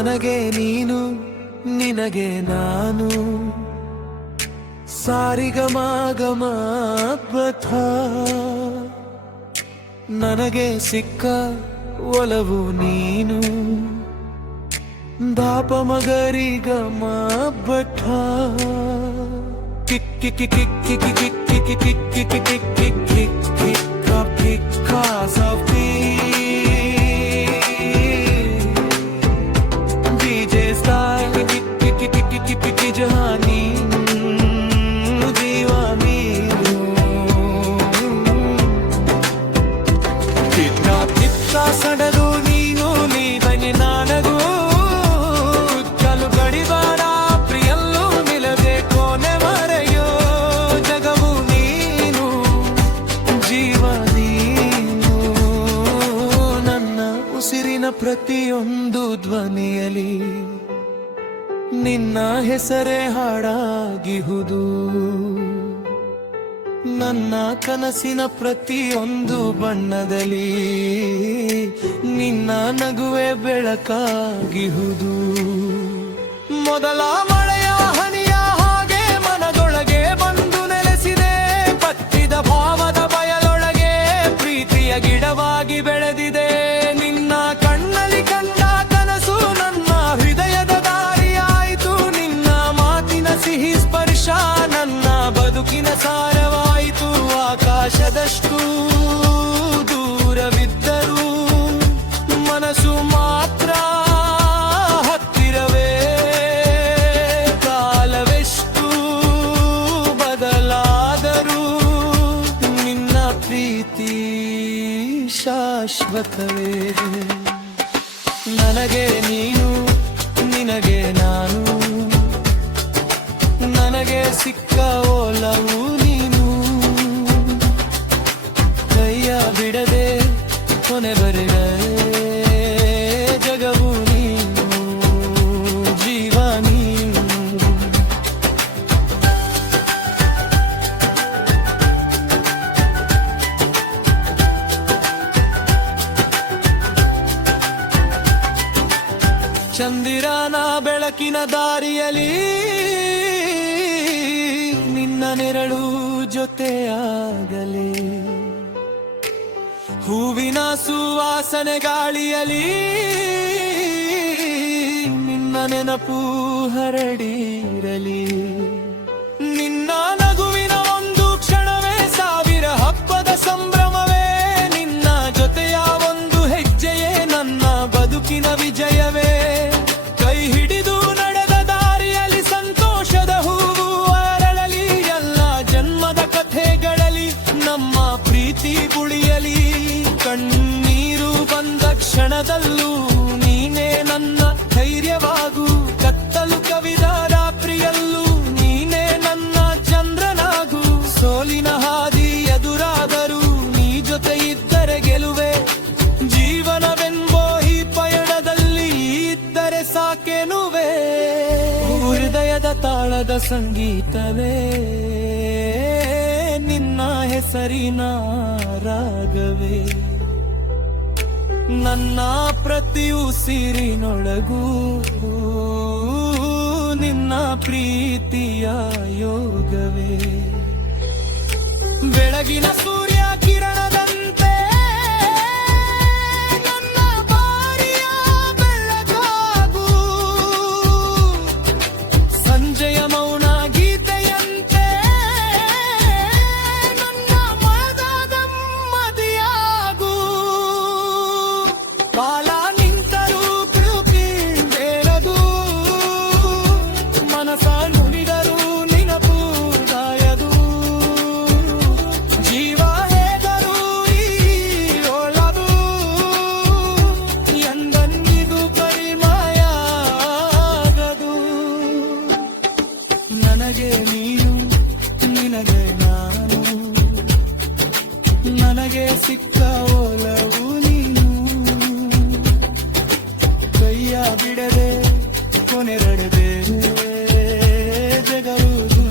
ನನಗೆ ನೀನು ನಿನಗೆ ನಾನು ಸಾರಿಗಮಗಮ ಪಥ ನನಗೆ ಸಿಕ್ಕ ಒಲವು ನೀನು ದಾಪ ಮಗರಿಗಮ ಬಠ kick kick kick kick kick kick kick kick kick kick kick kick because of me DJ style ki jahani diwani kitna kitna sadadu neenu needane nanagu chalu gadivara priyallu milabeko nevarayo jagavu neenu jeevani ಉಸಿರಿನ ಪ್ರತಿಯೊಂದು ಧ್ವನಿಯಲಿ ನಿನ್ನ ಹೆಸರೇ ಹಾಡಾಗಿಹುದು ನನ್ನ ಕನಸಿನ ಪ್ರತಿಯೊಂದು ಬಣ್ಣದಲ್ಲಿ ನಿನ್ನ ನಗುವೆ ಬೆಳಕಾಗಿಹುದು ಮೊದಲ ಮಳೆಯ ಹನಿಯ ಹಾಗೆ ಮನದೊಳಗೆ ಬಂದು ನೆಲೆಸಿದೆ ಪತ್ತಿದ ಭಾವದ ಬಯಲೊಳಗೆ ಪ್ರೀತಿಯ ಗಿಡವಾಗಿ ಬೆಳೆದಿದೆ ಸಾರವಾಯಿತು ಆಕಾಶದಷ್ಟು ದೂರವಿದ್ದರೂ ಮನಸ್ಸು ಮಾತ್ರ ಹತ್ತಿರವೇ ಕಾಲವೆಷ್ಟು ಬದಲಾದರೂ ನಿನ್ನ ಪ್ರೀತಿ ಶಾಶ್ವತವೇ ನನಗೆ ನೀನು ನಿನಗೆ ನಾನು ನನಗೆ ಸಿಕ್ಕ ಒಲವು ನೀನು ಕೈಯ ಬಿಡದೆ ಕೊನೆ ಬರೆದೆ ಜಗವು ನೀನು ಜೀವ ನೀನು ಚಂದಿರನ ಬೆಳಕಿನ ದಾರಿಯಲ್ಲಿ ನೆರಳು ಜೊತೆಯಾಗಲೇ ಹೂವಿನ ಸುವಾಸನೆ ಗಾಳಿಯಲಿ ನಿನ್ನ ನೆನಪು ಹರಡಿರಲಿ ನಿನ್ನ ನಗುವಿನ ಒಂದು ಕ್ಷಣವೇ ಸಾವಿರ ಹಬ್ಬದ ಸಂಭ್ರಮವೇ ನಿನ್ನ ಜೊತೆಯ ಒಂದು ಹೆಜ್ಜೆಯೇ ನನ್ನ ಬದುಕಿನ ವಿಜಯವೇ ಕೈ ಹಿಡಿದು ನಡೆದ ದಾರಿಯಲ್ಲಿ ಸಂತೋಷದ ಹೂವು ನಮ್ಮ ಪ್ರೀತಿ ಉಳಿಯಲಿ ಕಣ್ಣೀರು ಬಂದ ಕ್ಷಣದಲ್ಲೂ ನೀನೇ ನನ್ನ ಧೈರ್ಯವಾಗು ಕತ್ತಲು ಕವಿದ ರಾತ್ರಿಯಲ್ಲೂ ನೀನೇ ನನ್ನ ಚಂದ್ರನಾಗು ಸೋಲಿನ ಹಾದಿ ಎದುರಾದರೂ ನೀ ಜೊತೆ ಇದ್ದರೆ ಗೆಲುವೆ ಜೀವನವೆಂಬೋ ಈ ಪಯಣದಲ್ಲಿ ಇದ್ದರೆ ಸಾಕೆನುವೆ ಹೃದಯದ ತಾಳದ ಸಂಗೀತವೇ ನಿನ್ನ ಹೆಸರಿನ ರಾಗವೇ ನನ್ನ ಪ್ರತಿ ಉಸಿರಿನೊಳಗೂ ನಿನ್ನ ಪ್ರೀತಿಯ ಯೋಗವೇ ಬೆಳಗಿನ ಸೂರ್ಯ ಕಿರಣದಂತೆ ನನ್ನ ಬಾರಿಯ ಬೆಳಕಾಗು ಸಂಜೆಯ ಮೌನ ಗೀತೆಯಂತೆ ಕಾಲ ನಿಂತರೂ ಕೃಪೆಂದೇರದು ಮನಸ ನುಡಿದರೂ ನಿನಪು ಗಾಯದು ಜೀವ ಹೇದರೂ ಈ ಒಳದು ಎಂದೆಂದಿಗೂ ಪರಿಮಯ ಆಗದು ನನಗೆ ನೀನು ನಿನಗೆ ನಾನು ನನಗೆ ಸಿಕ್ಕ ಒಲವು ಬಿಡದೆ ಕೊನೆರಡದೆ ಜಗವುದು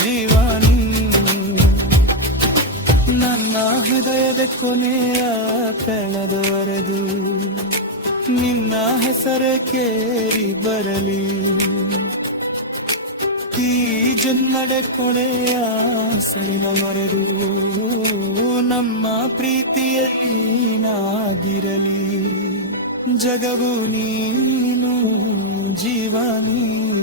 ಜೀವನಿ ನನ್ನ ಹೃದಯದ ಕೊನೆಯ ಕಣದವರೆದು ನಿನ್ನ ಹೆಸರೇ ಕೇರಿ ಬರಲಿ. ಈ ಜನ್ಮದ ಕೊನೆಯ ಸರಿನ ಮರೆದು ನಮ್ಮ ಪ್ರೀತಿಯಲ್ಲಿ ನಾಗಿರಲಿ. ಜಗವು ನೀನು, ಜೀವ ನೀನು.